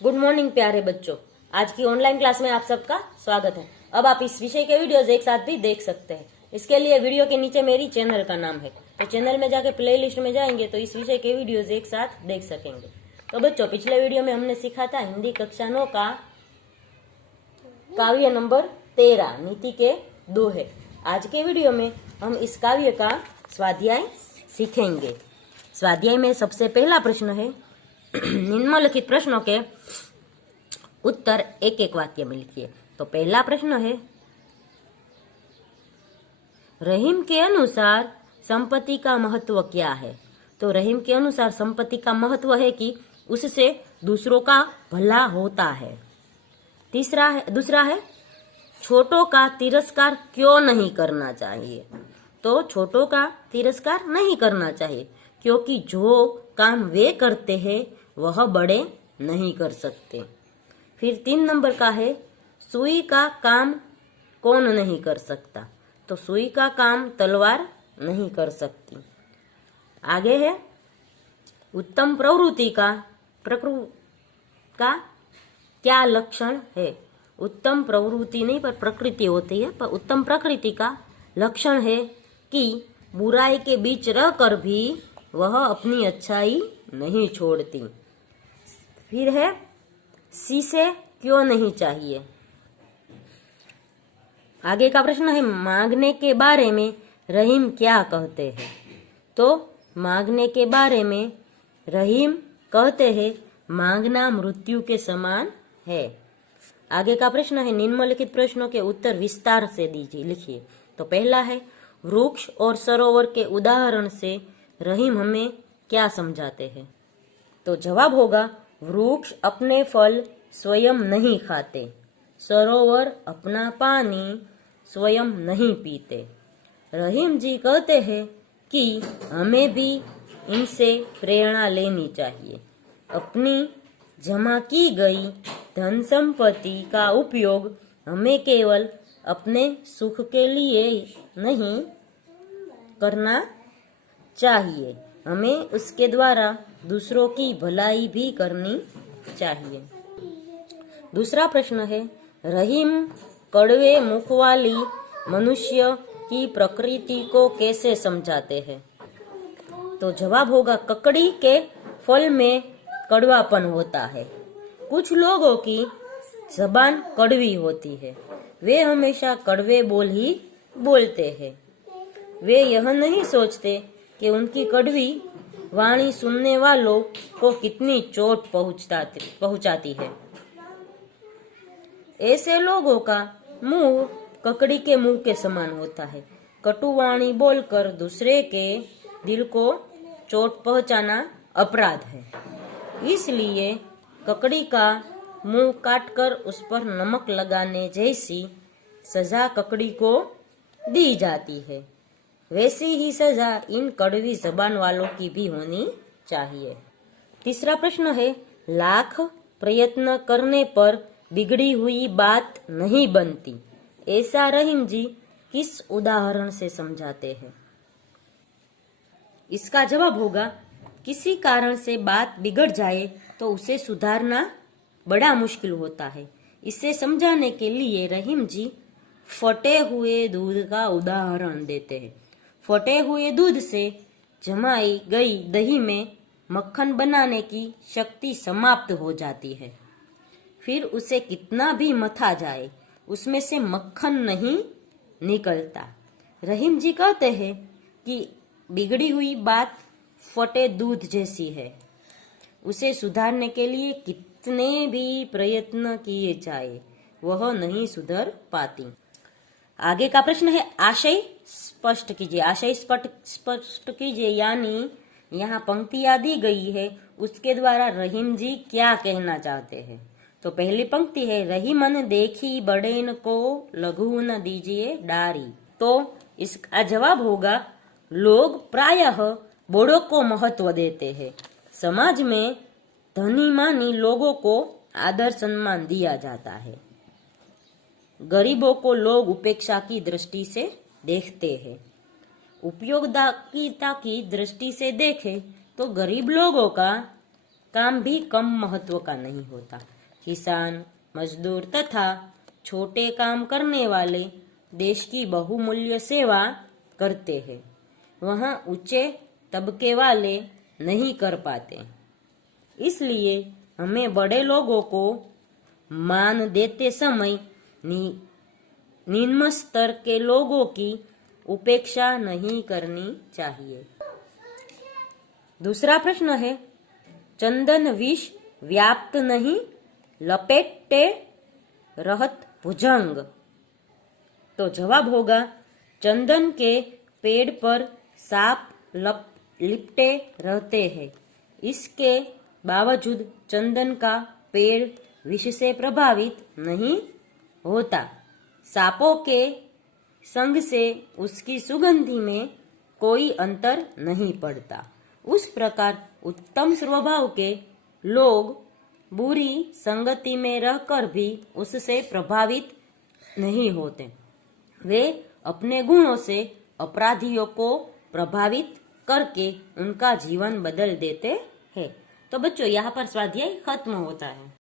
Good morning प्यारे बच्चों। आज की ऑनलाइन क्लास में आप सबका स्वागत है। अब आप इस विषय के वीडियोस एक साथ भी देख सकते हैं। इसके लिए वीडियो के नीचे मेरी चैनल का नाम है, तो चैनल में जाके प्लेलिस्ट में जाएंगे तो इस विषय के वीडियोस एक साथ देख सकेंगे। तो बच्चों, पिछले वीडियो में हमने सीखा था हिंदी कक्षा 9 का काव्य नंबर 13 नीति के दोहे। आज के वीडियो में हम इस काव्य का स्वाध्याय सीखेंगे। स्वाध्याय में सबसे पहला प्रश्न है, निम्नलिखित प्रश्नों के उत्तर एक एक वाक्य में लिखिए। तो पहला प्रश्न है, रहीम के अनुसार संपत्ति का महत्व क्या है? तो रहीम के अनुसार संपत्ति का महत्व है कि उससे दूसरों का भला होता है। दूसरा है, छोटों का तिरस्कार क्यों नहीं करना चाहिए? तो छोटों का तिरस्कार नहीं करना चाहिए क्योंकि जो काम वे करते हैं वह बड़े नहीं कर सकते। फिर 3 नंबर का है, सुई का काम कौन नहीं कर सकता? तो सुई का काम तलवार नहीं कर सकती। आगे है, उत्तम प्रवृत्ति का क्या लक्षण है? उत्तम प्रवृत्ति नहीं पर प्रकृति होती है, पर उत्तम प्रकृति का लक्षण है कि बुराई के बीच रहकर भी वह अपनी अच्छाई नहीं छोड़ती। फिर है, शीशे क्यों नहीं चाहिए? आगे का प्रश्न है, मांगने के बारे में रहीम क्या कहते हैं? तो मांगने के बारे में रहीम कहते हैं, मांगना मृत्यु के समान है। आगे का प्रश्न है, निम्नलिखित प्रश्नों के उत्तर विस्तार से दीजिए, लिखिए। तो पहला है, वृक्ष और सरोवर के उदाहरण से रहीम हमें क्या समझाते हैं? तो जवाब होगा, वृक्ष अपने फल स्वयं नहीं खाते, सरोवर अपना पानी स्वयं नहीं पीते। रहीम जी कहते हैं कि हमें भी इनसे प्रेरणा लेनी चाहिए। अपनी जमा की गई धन संपत्ति का उपयोग हमें केवल अपने सुख के लिए नहीं करना चाहिए, हमें उसके द्वारा दूसरों की भलाई भी करनी चाहिए। दूसरा प्रश्न है, रहीम कड़वे मुख वाली मनुष्य की प्रकृति को कैसे समझाते हैं? तो जवाब होगा, ककड़ी के फल में कड़वापन होता है। कुछ लोगों की जबान कड़वी होती है, वे हमेशा कड़वे बोल ही बोलते हैं। वे यह नहीं सोचते कि उनकी कड़वी वाणी सुनने वालों को कितनी चोट पहुंचाती है। ऐसे लोगों का मुंह ककड़ी के मुंह के समान होता है। कटुवाणी बोलकर दूसरे के दिल को चोट पहुंचाना अपराध है। इसलिए ककड़ी का मुंह काटकर उस पर नमक लगाने जैसी सजा ककड़ी को दी जाती है। वैसी ही सजा इन कड़वी जबान वालों की भी होनी चाहिए। तीसरा प्रश्न है, लाख प्रयत्न करने पर बिगड़ी हुई बात नहीं बनती, ऐसा रहीम जी किस उदाहरण से समझाते हैं? इसका जवाब होगा, किसी कारण से बात बिगड़ जाए तो उसे सुधारना बड़ा मुश्किल होता है। इसे समझाने के लिए रहीम जी फटे हुए दूध का उदाहरण देते हैं। फटे हुए दूध से जमाई गई दही में मक्खन बनाने की शक्ति समाप्त हो जाती है। फिर उसे कितना भी मथा जाए, उसमें से मक्खन नहीं निकलता। रहीम जी कहते हैं कि बिगड़ी हुई बात फटे दूध जैसी है, उसे सुधारने के लिए कितने भी प्रयत्न किए जाए वह नहीं सुधर पाती। आगे का प्रश्न है, आशय स्पष्ट कीजिए। आशय स्पष्ट कीजिए, यानी यहाँ पंक्तियां दी गई है, उसके द्वारा रहीम जी क्या कहना चाहते हैं? तो पहली पंक्ति है, रहीमन देखी बड़ेन को लघु न दीजिए डारी। तो इसका जवाब होगा, लोग प्रायः बड़ों को महत्व देते हैं। समाज में धनी मानी लोगों को आदर सम्मान दिया जाता है। गरीबों को लोग उपेक्षा की दृष्टि से देखते हैं। उपयोगिता की दृष्टि से देखें तो गरीब लोगों का काम भी कम महत्व का नहीं होता। किसान, मजदूर तथा छोटे काम करने वाले देश की बहुमूल्य सेवा करते हैं। वहाँ ऊंचे तबके वाले नहीं कर पाते। इसलिए हमें बड़े लोगों को मान देते समय निम्न स्तर के लोगों की उपेक्षा नहीं करनी चाहिए। दूसरा प्रश्न है, चंदन विष व्याप्त नहीं, लपेटे रहत भुजंग। तो जवाब होगा, चंदन के पेड़ पर सांप लिपटे रहते हैं। इसके बावजूद चंदन का पेड़ विष से प्रभावित नहीं होता। सांपों के संग से उसकी सुगंधि में कोई अंतर नहीं पड़ता। उस प्रकार उत्तम स्वभाव के लोग बुरी संगति में रहकर भी उससे प्रभावित नहीं होते। वे अपने गुणों से अपराधियों को प्रभावित करके उनका जीवन बदल देते हैं। तो बच्चों, यहाँ पर स्वाध्याय खत्म होता है।